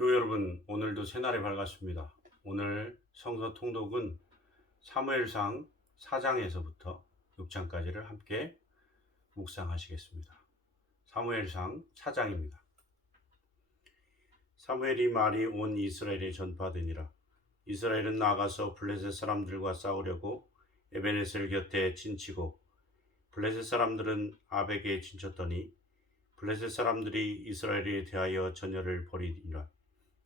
교회 여러분, 오늘도 새날이 밝았습니다. 오늘 성서 통독은 사무엘상 4장에서부터 6장까지를 함께 묵상하시겠습니다. 사무엘상 4장입니다. 사무엘이 말이 온 이스라엘에 전파되니라. 이스라엘은 나가서 블레셋 사람들과 싸우려고 에베네셀 곁에 진치고 블레셋 사람들은 아벡에 진쳤더니 블레셋 사람들이 이스라엘에 대하여 전열을 벌이니라.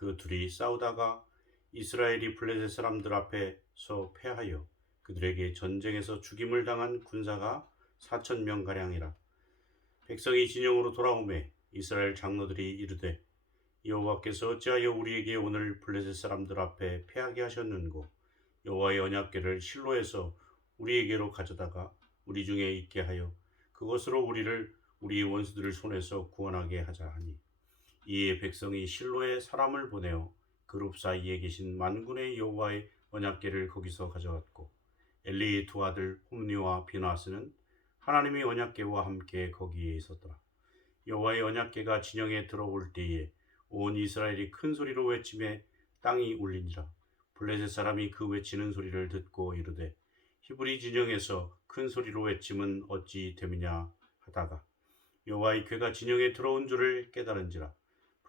그 둘이 싸우다가 이스라엘이 블레셋 사람들 앞에서 패하여 그들에게 전쟁에서 죽임을 당한 군사가 4,000명가량이라. 백성이 진영으로 돌아오매 이스라엘 장로들이 이르되 여호와께서 어찌하여 우리에게 오늘 블레셋 사람들 앞에 패하게 하셨는고 여호와의 언약궤를 실로에서 우리에게로 가져다가 우리 중에 있게 하여 그것으로 우리를 우리 원수들 손에서 구원하게 하자 하니 이에 백성이 실로에 사람을 보내어 그룹 사이에 계신 만군의 여호와의 언약궤를 거기서 가져왔고 엘리의 두 아들 홈니와 비나스는 하나님의 언약궤와 함께 거기에 있었더라. 여호와의 언약궤가 진영에 들어올 때에 온 이스라엘이 큰 소리로 외치매 땅이 울리니라. 블레셋 사람이 그 외치는 소리를 듣고 이르되 히브리 진영에서 큰 소리로 외침은 어찌 됨이냐 하다가 여호와의 궤가 진영에 들어온 줄을 깨달은지라.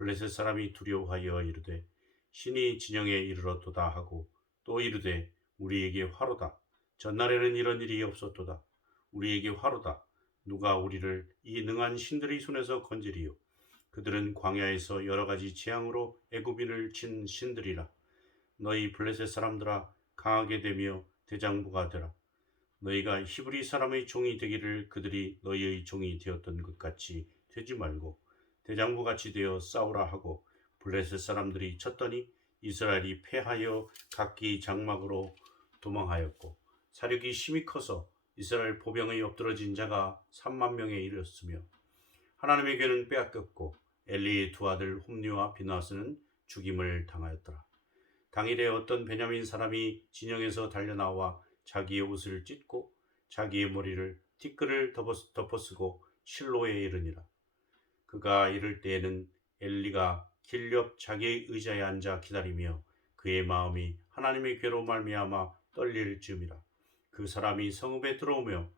블레셋 사람이 두려워하여 이르되 신이 진영에 이르렀도다 하고 또 이르되 우리에게 화로다. 전날에는 이런 일이 없었도다. 우리에게 화로다. 누가 우리를 이 능한 신들의 손에서 건지리요. 그들은 광야에서 여러 가지 재앙으로 애굽인을 친 신들이라. 너희 블레셋 사람들아 강하게 되며 대장부가 되라. 너희가 히브리 사람의 종이 되기를 그들이 너희의 종이 되었던 것 같이 되지 말고 대장부같이 되어 싸우라 하고 블레셋 사람들이 쳤더니 이스라엘이 패하여 각기 장막으로 도망하였고 사륙이 심히 커서 이스라엘 보병의 엎드러진 자가 3만 명에 이르렀으며 하나님의 궤는 빼앗겼고 엘리의 두 아들 홈니와 비나스는 죽임을 당하였더라. 당일에 어떤 베냐민 사람이 진영에서 달려나와 자기의 옷을 찢고 자기의 머리를 티끌을 덮어쓰고 실로에 이르니라. 그가 이를 때에는 엘리가 길 옆 자기의 의자에 앉아 기다리며 그의 마음이 하나님의 궤로 말미암아 떨릴 즈음이라. 그 사람이 성읍에 들어오며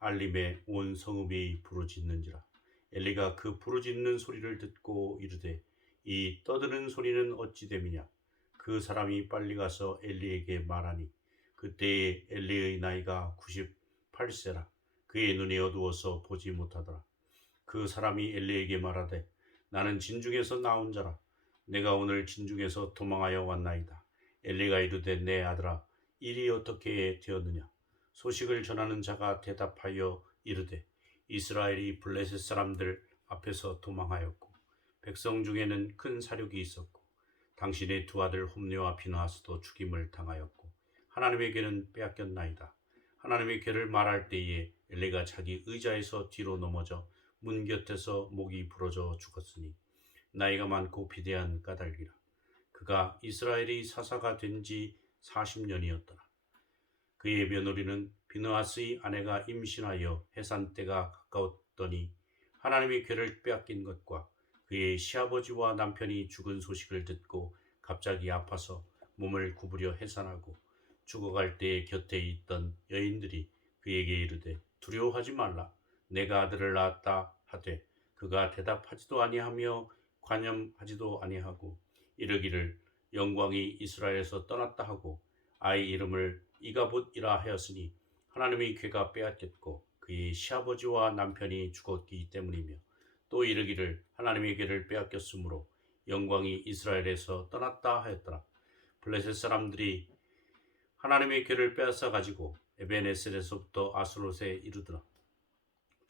알림에 온 성읍이 부르짖는지라. 엘리가 그 부르짖는 소리를 듣고 이르되 이 떠드는 소리는 어찌 됨이냐. 그 사람이 빨리 가서 엘리에게 말하니 그때에 엘리의 나이가 98세라. 그의 눈이 어두워서 보지 못하더라. 그 사람이 엘리에게 말하되 나는 진중에서 나온 자라. 내가 오늘 진중에서 도망하여 왔나이다. 엘리가 이르되 내 아들아 일이 어떻게 되었느냐. 소식을 전하는 자가 대답하여 이르되 이스라엘이 블레셋 사람들 앞에서 도망하였고 백성 중에는 큰 사륙이 있었고 당신의 두 아들 홈니와 비나스도 죽임을 당하였고 하나님의 궤는 빼앗겼나이다. 하나님의 궤를 말할 때에 엘리가 자기 의자에서 뒤로 넘어져 문 곁에서 목이 부러져 죽었으니 나이가 많고 비대한 까닭이라. 그가 이스라엘이 사사가 된 지 40년이었더라. 그의 며느리는 비느하스의 아내가 임신하여 해산 때가 가까웠더니 하나님의 궤를 빼앗긴 것과 그의 시아버지와 남편이 죽은 소식을 듣고 갑자기 아파서 몸을 구부려 해산하고 죽어갈 때에 곁에 있던 여인들이 그에게 이르되 두려워하지 말라. 내가 아들을 낳았다 하되 그가 대답하지도 아니하며 관념하지도 아니하고 이르기를 영광이 이스라엘에서 떠났다 하고 아이 이름을 이가봇이라 하였으니 하나님의 궤가 빼앗겼고 그의 시아버지와 남편이 죽었기 때문이며 또 이르기를 하나님의 궤를 빼앗겼으므로 영광이 이스라엘에서 떠났다 하였더라. 블레셋 사람들이 하나님의 궤를 빼앗아 가지고 에벤에셀에서부터 아스롯에 이르더라.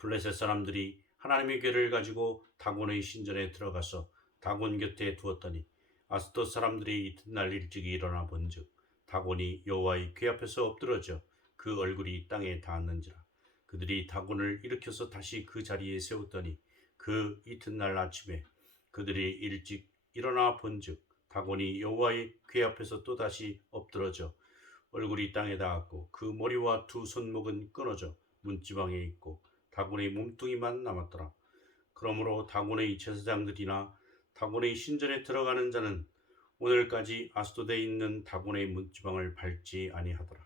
블레셋 사람들이 하나님의 궤를 가지고 다곤의 신전에 들어가서 다곤 곁에 두었더니 아스돗 사람들이 이튿날 일찍이 일어나 본즉 다곤이 여호와의 궤 앞에서 엎드러져 그 얼굴이 땅에 닿았는지라. 그들이 다곤을 일으켜서 다시 그 자리에 세웠더니 그 이튿날 아침에 그들이 일찍 일어나 본즉 다곤이 여호와의 궤 앞에서 또다시 엎드러져 얼굴이 땅에 닿았고 그 머리와 두 손목은 끊어져 문지방에 있고 다곤의 몸뚱이만 남았더라. 그러므로 다곤의 제사장들이나 다곤의 신전에 들어가는 자는 오늘까지 아스돗에 있는 다곤의 문지방을 밟지 아니하더라.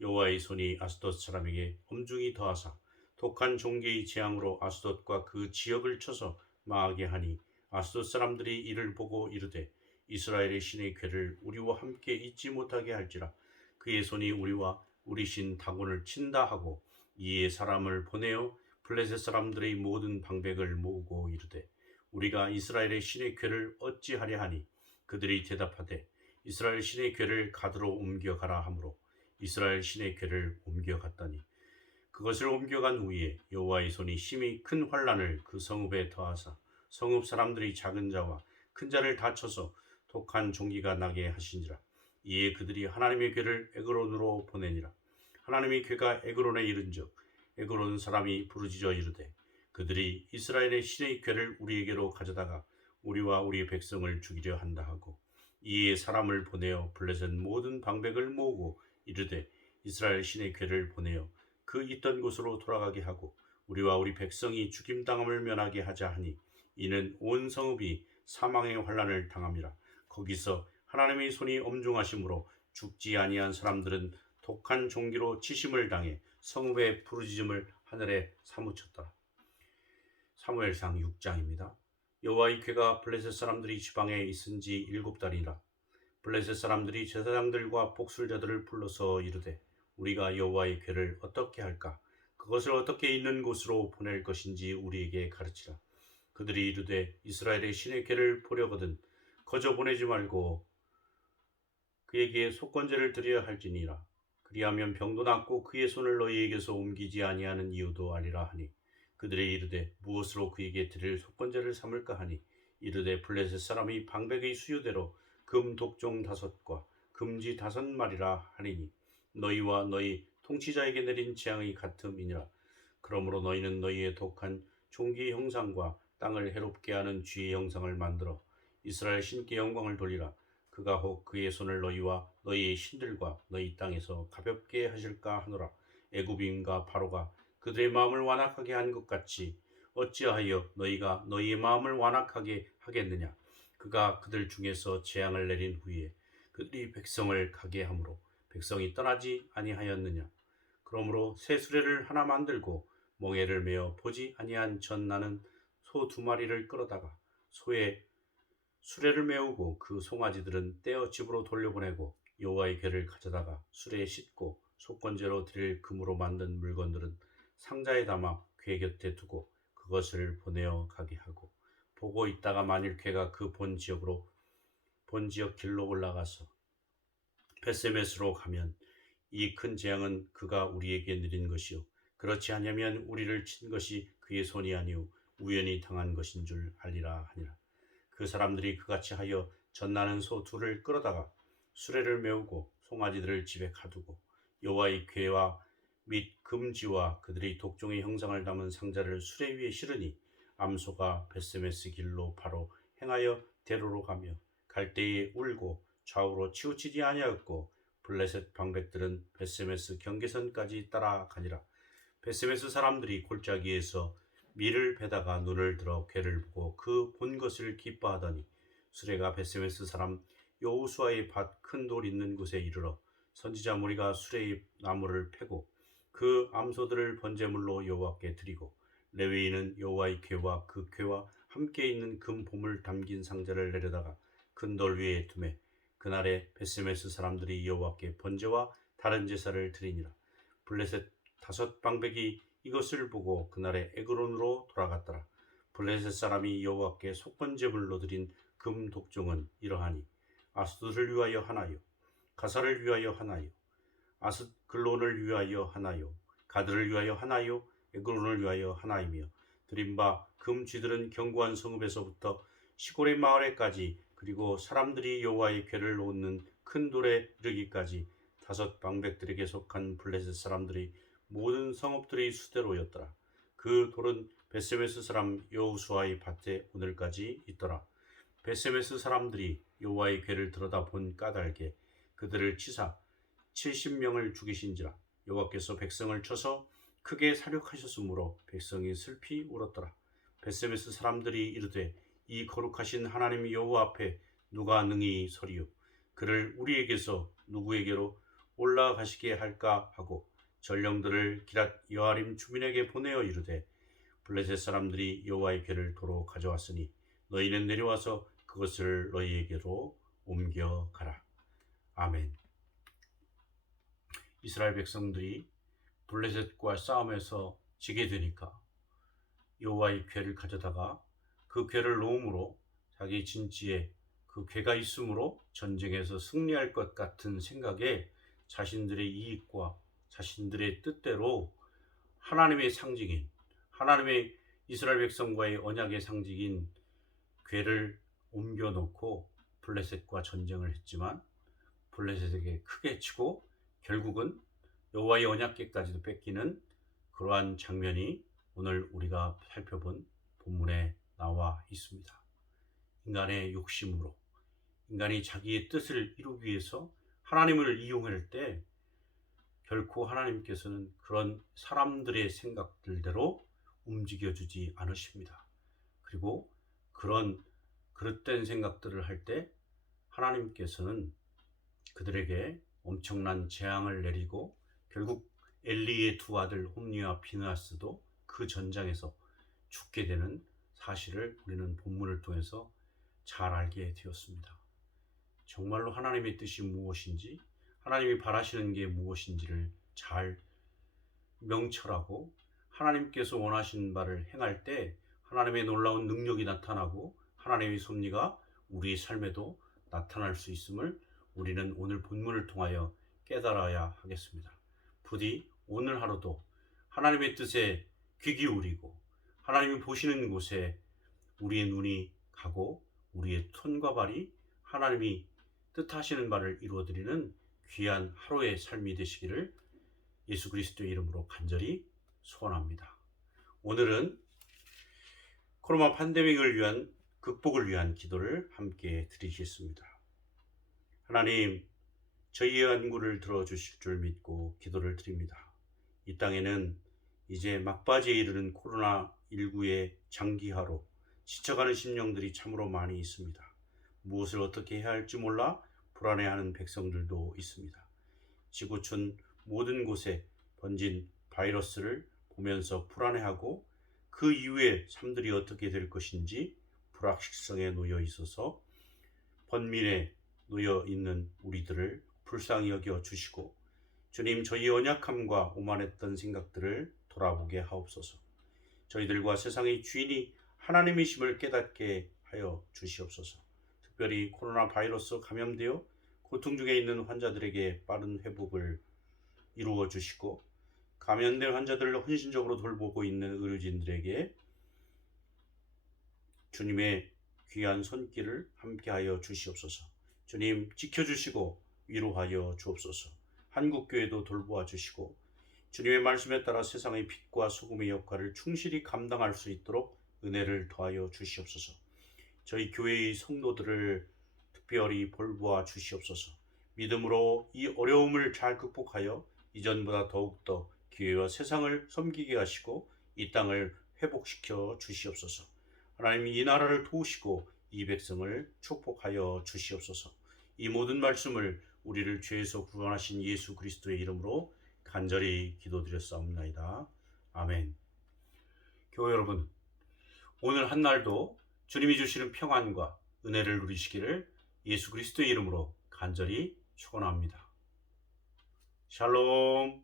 여호와의 손이 아스돗 사람에게 엄중히 더하사 독한 종기의 재앙으로 아스돗과 그 지역을 쳐서 망하게 하니 아스돗 사람들이 이를 보고 이르되 이스라엘의 신의 괴를 우리와 함께 잊지 못하게 할지라. 그의 손이 우리와 우리 신 다곤을 친다 하고 이에 사람을 보내어 블레셋 사람들의 모든 방백을 모으고 이르되 우리가 이스라엘의 신의 괴를 어찌하려 하니 그들이 대답하되 이스라엘 신의 괴를 가드로 옮겨가라 하므로 이스라엘 신의 괴를 옮겨갔더니 그것을 옮겨간 후에 여호와의 손이 심히 큰 환란을 그 성읍에 더하사 성읍 사람들이 작은 자와 큰 자를 다쳐서 독한 종기가 나게 하신지라. 이에 그들이 하나님의 괴를 에그론으로 보내니라. 하나님의 괴가 에그론에 이른즉 에그론 사람이 부르짖어 이르되 그들이 이스라엘의 신의 괴를 우리에게로 가져다가 우리와 우리의 백성을 죽이려 한다 하고 이에 사람을 보내어 블레셋 모든 방백을 모으고 이르되 이스라엘 신의 괴를 보내어 그 있던 곳으로 돌아가게 하고 우리와 우리 백성이 죽임당함을 면하게 하자 하니 이는 온 성읍이 사망의 환란을 당함이라. 거기서 하나님의 손이 엄중하심으로 죽지 아니한 사람들은 독한 종기로 치심을 당해 성읍의 부르짖음을 하늘에 사무쳤더라. 사무엘상 6장입니다. 여호와의 괴가 블레셋 사람들이 지방에 있은 지 7달이라. 블레셋 사람들이 제사장들과 복술자들을 불러서 이르되 우리가 여호와의 괴를 어떻게 할까? 그것을 어떻게 있는 곳으로 보낼 것인지 우리에게 가르치라. 그들이 이르되 이스라엘의 신의 괴를 보려거든 거저 보내지 말고 그에게 속건제를 드려야 할지니라. 그리하면 병도 낫고 그의 손을 너희에게서 옮기지 아니하는 이유도 아니라 하니 그들이 이르되 무엇으로 그에게 드릴 속건제를 삼을까 하니 이르되 블레셋 사람이 방백의 수요대로 금 독종 5과 금지 5마리라 하니니 너희와 너희 통치자에게 내린 재앙이 같음이니라. 그러므로 너희는 너희의 독한 종기의 형상과 땅을 해롭게 하는 쥐의 형상을 만들어 이스라엘 신께 영광을 돌리라. 그가 혹 그의 손을 너희와 너희의 신들과 너희 땅에서 가볍게 하실까 하노라. 애굽인과 바로가 그들의 마음을 완악하게 한 것 같이 어찌하여 너희가 너희의 마음을 완악하게 하겠느냐. 그가 그들 중에서 재앙을 내린 후에 그들이 백성을 가게 하므로 백성이 떠나지 아니하였느냐. 그러므로 새 수레를 하나 만들고 멍에를 메어 보지 아니한 전나는 소 2마리를 끌어다가 소의 수레를 메우고 그 송아지들은 떼어 집으로 돌려보내고 여호와의 괴를 가져다가 수레에 싣고 속건제로 드릴 금으로 만든 물건들은 상자에 담아 괴 곁에 두고 그것을 보내어 가게 하고 보고 있다가 만일 괴가 그 본 지역 길로 올라가서 베세메스로 가면 이 큰 재앙은 그가 우리에게 내린 것이요 그렇지 않으면 우리를 친 것이 그의 손이 아니오 우연히 당한 것인 줄 알리라 하니라. 그 사람들이 그같이 하여 전나는 소 2를 끌어다가 수레를 메우고 송아지들을 집에 가두고 여호와의 괴와 및 금지와 그들의 독종의 형상을 담은 상자를 수레 위에 실으니 암소가 베세메스 길로 바로 행하여 대로로 가며 갈 때에 울고 좌우로 치우치지 아니하였고 블레셋 방백들은 베세메스 경계선까지 따라가니라. 베세메스 사람들이 골짜기에서 밀을 베다가 눈을 들어 괴를 보고 그 본 것을 기뻐하더니 수레가 베세메스 사람 여호수아의 밭 큰 돌 있는 곳에 이르러 선지자 무리가 수레의 나무를 패고 그 암소들을 번제물로 여호와께 드리고 레위인은 여호와의 괴와 그 괴와 함께 있는 금 보물 담긴 상자를 내려다가 큰 돌 위에 두매 그날에 베세메스 사람들이 여호와께 번제와 다른 제사를 드리니라. 블레셋 5 방백이 이것을 보고 그날에 에그론으로 돌아갔더라. 블레셋 사람이 여호와께 속건제물로 드린 금 독종은 이러하니 아스돗을 위하여 하나요, 가사를 위하여 하나요, 아스글론을 위하여 하나요, 가드를 위하여 하나요, 에그론을 위하여 하나이며 드린 바 금 쥐들은 견고한 성읍에서부터 시골의 마을에까지 그리고 사람들이 여호와의 괴를 놓는 큰 돌에 이르기까지 5 방백들에게 속한 블레셋 사람들이 모든 성읍들의 수대로였더라. 그 돌은 베세메스 사람 여호수아의 밭에 오늘까지 있더라. 베세메스 사람들이 여호와의 괴를 들여다 본 까닭에 그들을 치사 70명을 죽이신지라. 여호와께서 백성을 쳐서 크게 사륙하셨으므로 백성이 슬피 울었더라. 베세메스 사람들이 이르되 이 거룩하신 하나님 여호와 앞에 누가 능히 서리요? 그를 우리에게서 누구에게로 올라가시게 할까 하고 전령들을 기랏 여아림 주민에게 보내어 이르되 블레셋 사람들이 여호와의 궤를 도로 가져왔으니 너희는 내려와서 그것을 너희에게로 옮겨가라. 아멘. 이스라엘 백성들이 블레셋과 싸움에서 지게 되니까 여호와의 궤를 가져다가 그 궤를 놓음으로 자기 진지에 그 궤가 있으므로 전쟁에서 승리할 것 같은 생각에 자신들의 이익과 자신들의 뜻대로 하나님의 상징인 하나님의 이스라엘 백성과의 언약의 상징인 궤를 옮겨놓고 블레셋과 전쟁을 했지만 블레셋에게 크게 치고 결국은 여호와의 언약궤까지도 뺏기는 그러한 장면이 오늘 우리가 살펴본 본문에 나와 있습니다. 인간의 욕심으로 인간이 자기의 뜻을 이루기 위해서 하나님을 이용할 때 결코 하나님께서는 그런 사람들의 생각들대로 움직여주지 않으십니다. 그리고 그런 그릇된 생각들을 할 때 하나님께서는 그들에게 엄청난 재앙을 내리고 결국 엘리의 두 아들 홈니와 비느하스도 그 전장에서 죽게 되는 사실을 우리는 본문을 통해서 잘 알게 되었습니다. 정말로 하나님의 뜻이 무엇인지 하나님이 바라시는 게 무엇인지를 잘 명철하고 하나님께서 원하신 바를 행할 때 하나님의 놀라운 능력이 나타나고 하나님의 섭리가 우리의 삶에도 나타날 수 있음을 우리는 오늘 본문을 통하여 깨달아야 하겠습니다. 부디 오늘 하루도 하나님의 뜻에 귀 기울이고 하나님이 보시는 곳에 우리의 눈이 가고 우리의 손과 발이 하나님이 뜻하시는 바를 이루어드리는 귀한 하루의 삶이 되시기를 예수 그리스도의 이름으로 간절히 소원합니다. 오늘은 코로나 팬데믹을 위한 극복을 위한 기도를 함께 드리겠습니다. 하나님, 저희의 간구를 들어주실 줄 믿고 기도를 드립니다. 이 땅에는 이제 막바지에 이르는 코로나19의 장기화로 지쳐가는 심령들이 참으로 많이 있습니다. 무엇을 어떻게 해야 할지 몰라 불안해하는 백성들도 있습니다. 지구촌 모든 곳에 번진 바이러스를 보면서 불안해하고 그 이후에 삶들이 어떻게 될 것인지 불확실성에 놓여 있어서 번민에 놓여 있는 우리들을 불쌍히 여겨 주시고 주님, 저희 연약함과 오만했던 생각들을 돌아보게 하옵소서. 저희들과 세상의 주인이 하나님이심을 깨닫게 하여 주시옵소서. 특별히 코로나 바이러스 감염되어 고통 중에 있는 환자들에게 빠른 회복을 이루어 주시고 감염된 환자들을 헌신적으로 돌보고 있는 의료진들에게 주님의 귀한 손길을 함께하여 주시옵소서. 주님, 지켜주시고 위로하여 주옵소서. 한국교회도 돌보아 주시고 주님의 말씀에 따라 세상의 빛과 소금의 역할을 충실히 감당할 수 있도록 은혜를 더하여 주시옵소서. 저희 교회의 성도들을 특별히 돌보아 주시옵소서. 믿음으로 이 어려움을 잘 극복하여 이전보다 더욱더 교회와 세상을 섬기게 하시고 이 땅을 회복시켜 주시옵소서. 하나님, 이 나라를 도우시고 이 백성을 축복하여 주시옵소서. 이 모든 말씀을 우리를 죄에서 구원하신 예수 그리스도의 이름으로 간절히 기도드렸사옵나이다. 아멘. 교회 여러분, 오늘 한날도 주님이 주시는 평안과 은혜를 누리시기를 예수 그리스도의 이름으로 간절히 축원합니다. 샬롬.